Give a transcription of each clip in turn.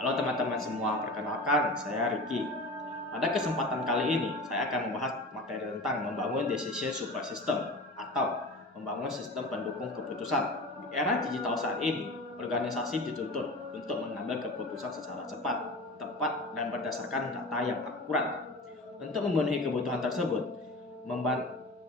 Halo teman-teman semua, perkenalkan saya Ricky. Pada kesempatan kali ini, saya akan membahas materi tentang membangun decision support system atau membangun sistem pendukung keputusan. Di era digital saat ini, organisasi dituntut untuk mengambil keputusan secara cepat, tepat, dan berdasarkan data yang akurat. Untuk memenuhi kebutuhan tersebut,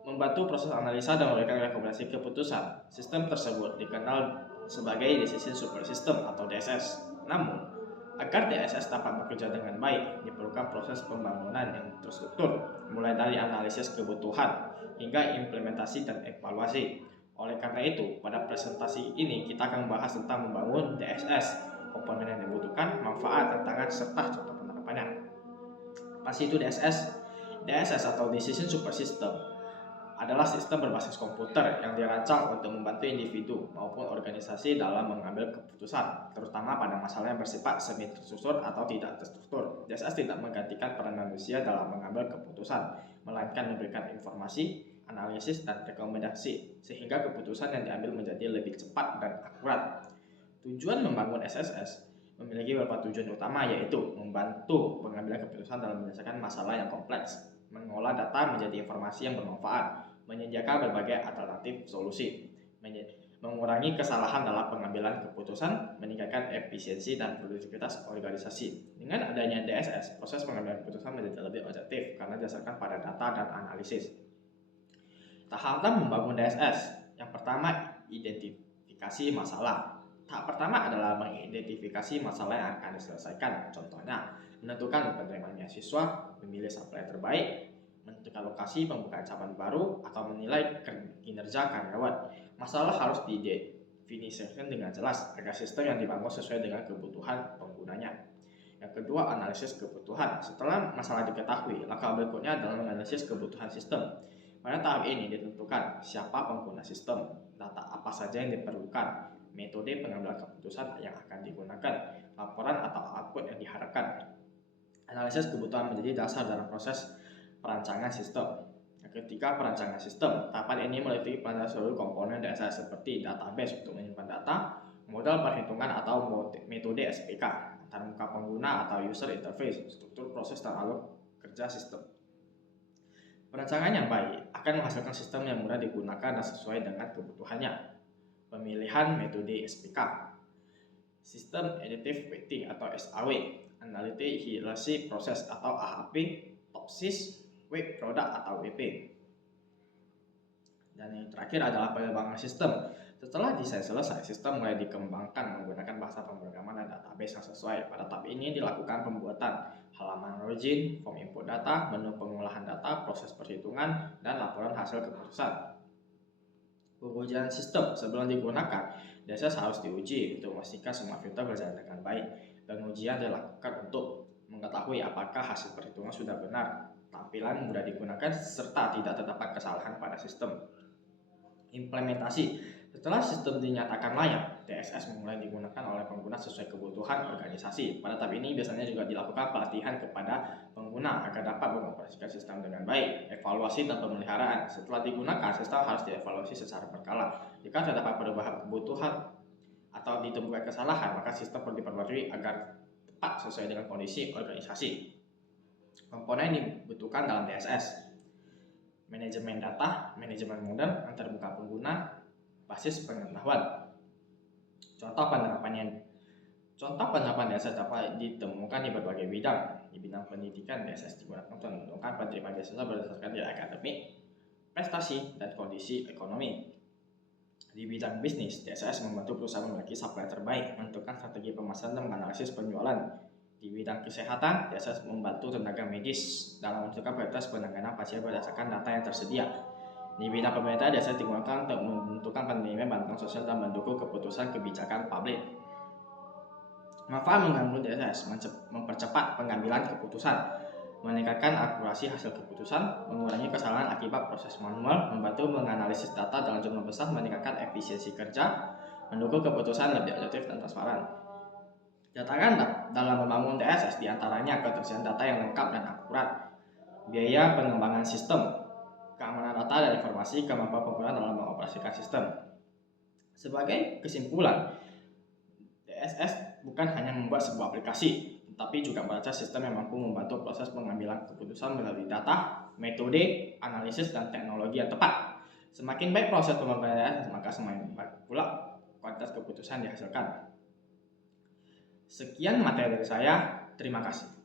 membantu proses analisa dan memberikan rekomendasi keputusan. Sistem tersebut dikenal sebagai Decision Support System atau DSS. Namun, agar DSS dapat bekerja dengan baik, diperlukan proses pembangunan yang terstruktur, mulai dari analisis kebutuhan hingga implementasi dan evaluasi. Oleh karena itu, pada presentasi ini kita akan membahas tentang membangun DSS, komponen yang dibutuhkan, manfaat, tantangan, serta contoh penerapannya. Apa sih itu DSS? DSS atau Decision Support System adalah sistem berbasis komputer yang dirancang untuk membantu individu maupun organisasi dalam mengambil keputusan, terutama pada masalah yang bersifat semi terstruktur atau tidak terstruktur. DSS tidak menggantikan peran manusia dalam mengambil keputusan, melainkan memberikan informasi, analisis, dan rekomendasi, sehingga keputusan yang diambil menjadi lebih cepat dan akurat. Tujuan membangun SSS memiliki beberapa tujuan utama, yaitu membantu pengambilan keputusan dalam menyelesaikan masalah yang kompleks, mengolah data menjadi informasi yang bermanfaat, menyediakan berbagai alternatif solusi, mengurangi kesalahan dalam pengambilan keputusan, meningkatkan efisiensi dan produktivitas organisasi. Dengan adanya DSS, proses pengambilan keputusan menjadi lebih objektif karena didasarkan pada data dan analisis. Tahapan membangun DSS. Yang pertama, identifikasi masalah. Tahap pertama adalah mengidentifikasi masalah yang akan diselesaikan. Contohnya, menentukan penerimaan beasiswa, memilih supplier terbaik, menentukan lokasi pembukaan cabang baru, atau menilai kinerja karyawan. Masalah harus didefinisikan dengan jelas agar sistem yang dibangun sesuai dengan kebutuhan penggunanya. Yang kedua, analisis kebutuhan. Setelah masalah diketahui, langkah berikutnya adalah menganalisis kebutuhan sistem. Pada tahap ini ditentukan siapa pengguna sistem, data apa saja yang diperlukan, metode pengambilan keputusan yang akan digunakan, laporan atau output yang diharapkan. Analisis kebutuhan menjadi dasar dalam proses perancangan sistem. Yang ketiga, perancangan sistem. Tahapan ini meliputi perancangan seluruh komponen dasar seperti database untuk menyimpan data, modal perhitungan atau metode SPK, antarmuka pengguna atau user interface, struktur proses dan alur kerja sistem. Perancangan yang baik akan menghasilkan sistem yang mudah digunakan dan sesuai dengan kebutuhannya. Pemilihan metode SPK, System Additive Weighting atau SAW, Analytic Hierarchy Process atau AHP, Topsis, Weight Product atau WP. Dan yang terakhir adalah pengembangan sistem. Setelah desain selesai, sistem mulai dikembangkan menggunakan bahasa pemrograman dan database yang sesuai. Pada tahap ini dilakukan pembuatan halaman login, form input data, menu pengolahan data, proses perhitungan, dan laporan hasil keputusan. Pengujian sistem sebelum digunakan, DSS harus diuji untuk memastikan semua filter berjalan dengan baik. Pengujian dilakukan untuk mengetahui apakah hasil perhitungan sudah benar, tampilan mudah digunakan, serta tidak terdapat kesalahan pada sistem. Implementasi. Setelah sistem dinyatakan layak, DSS mulai digunakan oleh pengguna sesuai kebutuhan organisasi. Pada tahap ini biasanya juga dilakukan pelatihan kepada pengguna agar dapat mengoperasikan sistem dengan baik. Evaluasi dan pemeliharaan. Setelah digunakan, sistem harus dievaluasi secara berkala. Jika terdapat perubahan kebutuhan atau ditemukan kesalahan, maka sistem perlu diperbarui agar tepat sesuai dengan kondisi organisasi. Komponen yang dibutuhkan dalam DSS: manajemen data, manajemen model, antarmuka pengguna, basis pengetahuan. Contoh penerapan DSS dapat ditemukan di berbagai bidang. Di bidang pendidikan, DSS digunakan untuk menentukan penerimaan beasiswa berdasarkan nilai akademik, prestasi, dan kondisi ekonomi. Di bidang bisnis, DSS membantu perusahaan memiliki supplier terbaik, menentukan strategi pemasaran dan menganalisis penjualan. Di bidang kesehatan, DSS membantu tenaga medis dalam menentukan prioritas penanganan pasien berdasarkan data yang tersedia. Di bidang pemerintah, DSS digunakan untuk menentukan penerimaan bantuan sosial dan mendukung keputusan kebijakan publik. Manfaat menggabungkan DSS: mempercepat pengambilan keputusan, meningkatkan akurasi hasil keputusan, mengurangi kesalahan akibat proses manual, membantu menganalisis data dalam jumlah besar, meningkatkan efisiensi kerja, mendukung keputusan lebih objektif dan transparan. Tantangan dalam membangun DSS diantaranya ketersediaan data yang lengkap dan akurat, biaya pengembangan sistem, keamanan data dan informasi, kemampuan pengguna dalam mengoperasikan sistem. Sebagai kesimpulan, DSS bukan hanya membuat sebuah aplikasi, tetapi juga membaca sistem yang mampu membantu proses pengambilan keputusan melalui data, metode, analisis, dan teknologi yang tepat. Semakin baik proses pembangunan, maka semakin baik pula kualitas keputusan dihasilkan. Sekian materi dari saya, terima kasih.